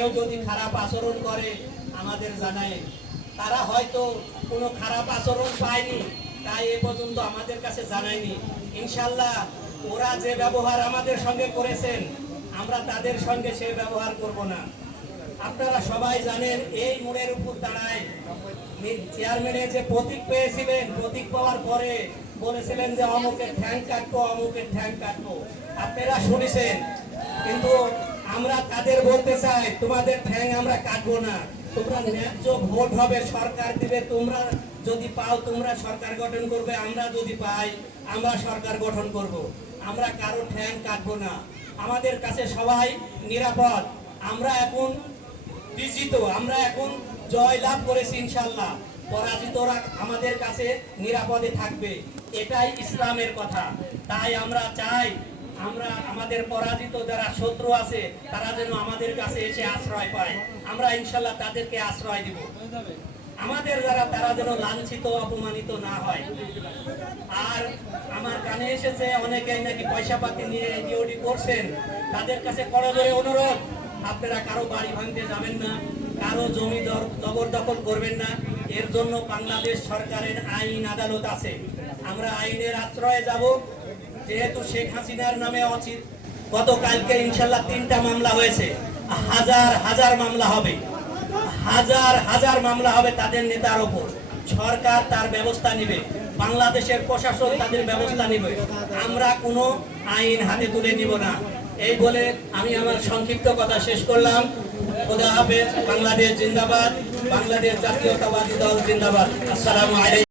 কেউ যদি খারাপ আচরণ করে আমাদের জানায়। তারা হয়তো কোনো খারাপ আচরণ পায়নি, তাই এ পর্যন্ত আমাদের কাছে জানায়নি। ইনশাল্লাহ ওরা যে ব্যবহার আমাদের সঙ্গে করেছেন, আমরা তাদের সঙ্গে সে ব্যবহার করব না। আপনারা সবাই জানেন এই মোড়ের উপর দাঁড়ায় চেয়ারম্যানের যে প্রতীক পেয়েছিলেন, প্রতীক পাওয়ার পরে বলেছিলেন যে অমুকের ঠ্যাং কাটবো, অমুকের ঠ্যাং কাটবো। আপনারা শুনেছেন, কিন্তু আমরা তাদের বলতে চাই তোমাদের ঠ্যাং আমরা কাটবো না। তোমরা ন্যায্য ভোট হবে, সরকার দিবে, তোমরা যদি পাও তোমরা সরকার গঠন করবে, আমরা যদি পাই আমরা সরকার গঠন করব। আমরা কারো ঠ্যাং কাটবো না। আমাদের কাছে সবাই নিরাপদ। আমরা এখন বিজিত, আমরা এখন জয় লাভ করেছি ইনশাল্লাহ। পরাজিতরা আমাদের কাছে নিরাপদে থাকবে, এটাই ইসলামের কথা। তাই আমরা চাই আমরা আমাদের পরাজিত যারা শত্রু আছে তারা যেন আমাদের কাছে এসে আশ্রয় পায়। আমরা ইনশাল্লাহ তাদেরকে আশ্রয় দিব। আমাদের যারা তারা যেন লাঞ্ছিত অপমানিত না হয়। আর আমার কানে এসেছে অনেকেই নাকি পয়সা পাতি নিয়ে ডিউটি করছেন। তাদের কাছে করজোরে অনুরোধ, আপনারা কারো বাড়ি ভাঙতে যাবেন না, কারো জমি জবরদখল করবেন না। এর জন্য বাংলাদেশ সরকারের আইন আদালত আছে, আমরা আইনের আশ্রয়ে যাব। যেহেতু শেখ হাসিনার নামে গতকালকে ইনশাল্লাহ 3টা মামলা হয়েছে, হাজার হাজার মামলা হবে, হাজার হাজার মামলা হবে তাদের নেতার ওপর। সরকার তার ব্যবস্থা নেবে, বাংলাদেশের প্রশাসন তাদের ব্যবস্থা নেবে। আমরা কোনো আইন হাতে তুলে নিব না। এই বলে আমি আমার সংক্ষিপ্ত কথা শেষ করলাম। খোদা হাফেজ। বাংলাদেশ জিন্দাবাদ, বাংলাদেশ জাতীয়তাবাদী দল জিন্দাবাদ। আসসালামু আলাইকুম।